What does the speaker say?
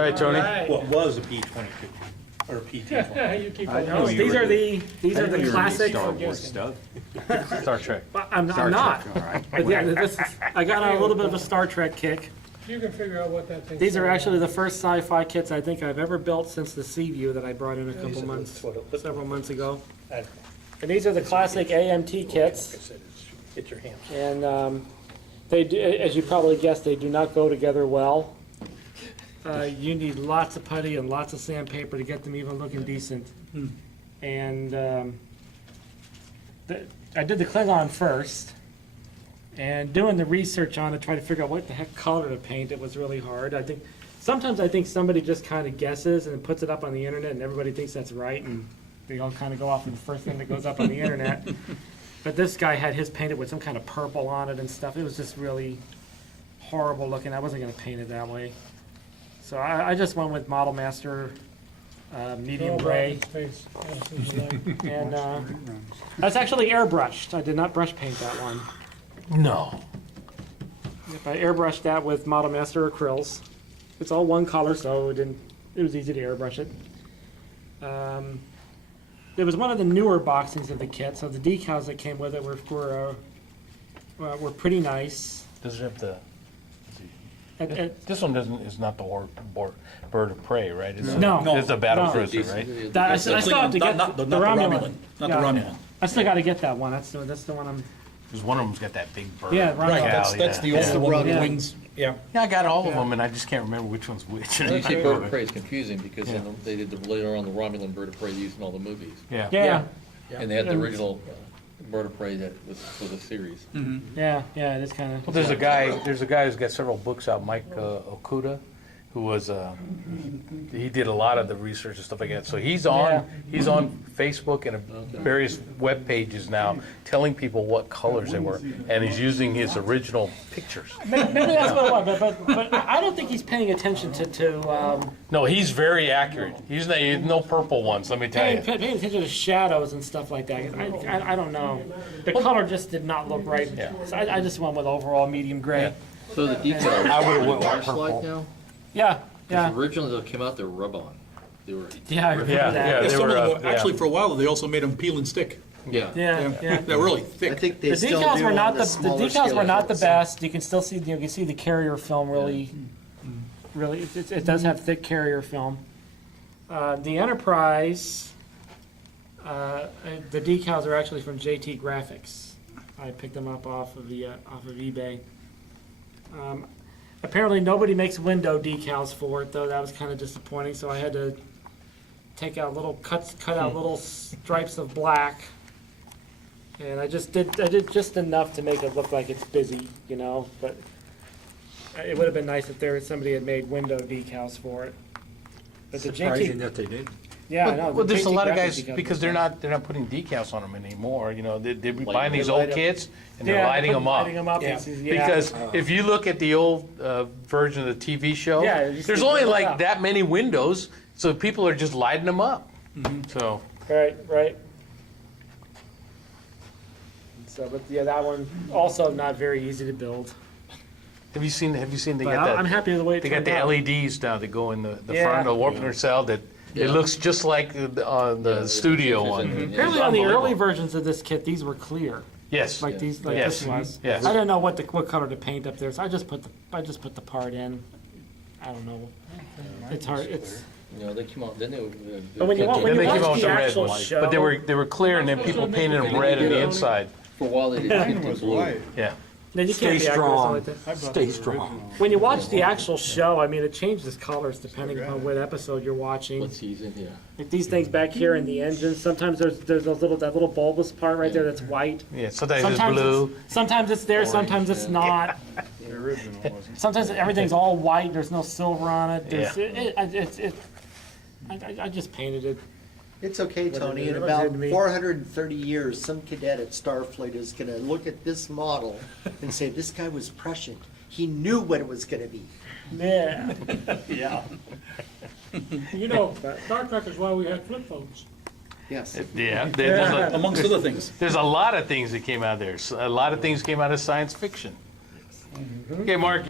All right, Tony. What was a P-22 or a P-220? You keep I it. know you These were- are the classic. Star Wars stuff. Star Trek. I'm Star not. Trek, all right. But yeah, I got on a little bit of a Star Trek kick. You can figure out what that thing. These are actually the first sci-fi kits I think I've ever built since the Seaview that I brought in a couple months, several months ago. And these are the classic AMT kits. Get your hands. And they do, as you probably guessed, they do not go together well. You need lots of putty and lots of sandpaper to get them even looking decent. And I did the Klingon first. And doing the research on it, trying to figure out what the heck color to paint, it was really hard. Sometimes I think somebody just kind of guesses and puts it up on the internet and everybody thinks that's right and they all kind of go off with the first thing that goes up on the internet. But this guy had his painted with some kind of purple on it and stuff. It was just really horrible looking. I wasn't going to paint it that way. So I just went with Model Master medium gray. And that's actually airbrushed. I did not brush paint that one. No. If I airbrushed that with Model Master acryls, it's all one color, so it was easy to airbrush it. It was one of the newer boxings of the kit, so the decals that came with it were pretty nice. Does it have the? This This one is not the bird of prey, right? It's No. It's the battle No. cruiser, right? I still have to get Not the the Romulan. Not the Yeah. Romulan. I still got to get that one. That's the one I'm. Because one of them's got that big bird. Yeah, right. Right, that's the only one with Yeah. wings. Yeah. Yeah, I got all of Yeah. them, and I just can't remember which one's which. When you say bird of prey, it's confusing because Yeah. they did later on the Romulan bird of prey used in all the movies. Yeah. Yeah, And they had the original bird of prey that was for the series. yeah. It is kind of. Well, there's a guy who's got several books out, Mike Okuda, who was he did a lot of the research and stuff like that. So he's on Facebook and various web pages now, telling people what colors they were, and he's using his original pictures. Maybe that's what it was, but I don't think he's paying attention to No, he's very accurate. He's no purple ones. Let me tell you. paying attention to shadows and stuff like that. I don't know. The color just did not look right. Yeah. So I just went with overall medium gray. Yeah. So the decals I would've went with are purple. like now? Yeah. Because originally they came out, they were rub-on. They were, Yeah, I remember Yeah, that. yeah. They Some were, of them, yeah. actually, for a while, they also made them peel and stick. yeah. Yeah. They're really I thick. think they The still decals do were on not the smaller decals were scale not the kits. best. You can still see you can see the carrier film really it does have thick carrier film. The Enterprise the decals are actually from JT Graphics. I picked them up off of eBay. Apparently nobody makes window decals for it though. That was kind of disappointing. So I had to take out cut out little stripes of black. And I did just enough to make it look like it's busy, you know, but it would have been nice if somebody had made window decals for it. But the Surprising JT, that they did. yeah, I know. Well, the there's a JT lot of graphics guys decals because are they're nice. not putting decals on them anymore. You know, they're buying Lighting these them. old Light up. kits and they're Yeah, lighting them up. Lighting them up. Yeah. Yeah. Because if you look at the old version of the TV show, Yeah, you there's see only them like up. that many windows, so people are just lighting them up. So Right. So, but yeah, that one also not very easy to build. have you seen they But got I'm that? happy with the way it They got turned the out. LEDs now that go in the Yeah. front of the warp nacelle that it Yeah. looks just like the studio pictures one. in it, yeah. Apparently on the Unbelievable. early versions of this kit, these were clear, Yes. like these, like Yes. this was. Yes. I didn't know what color to paint up there, so I just put the part in. I don't know. It's hard. It's. You know, they came out, then they were. But when you kept want- when Then it- they came watch out with the the red actual ones, show- but they were clear, and then people painted them red on the inside. For a while, they did tint them blue. Yeah. Then you Stay can't be accurate strong. like that. Stay strong. When you watch the actual show, I mean, it changes colors depending upon what episode you're watching. What season, yeah. Like these things back here in the engine, sometimes there's that little bulbous part right there that's white. Yeah. Sometimes it's blue. Sometimes it's there, Orange, sometimes it's yeah. not. The original wasn't. Sometimes everything's all white. There's no silver on it. Yeah. I just painted it. It's okay, Tony. In it about did to me. 430 years, some cadet at Starfleet is going to look at this model and say, this guy was prescient. He knew what it was going to be. Yeah. Yeah. You know, Star Trek is why we had flip phones. Yes. Yeah. Amongst other things. There's a lot of things that came out there. A lot of things came out of science fiction. Okay, Mark.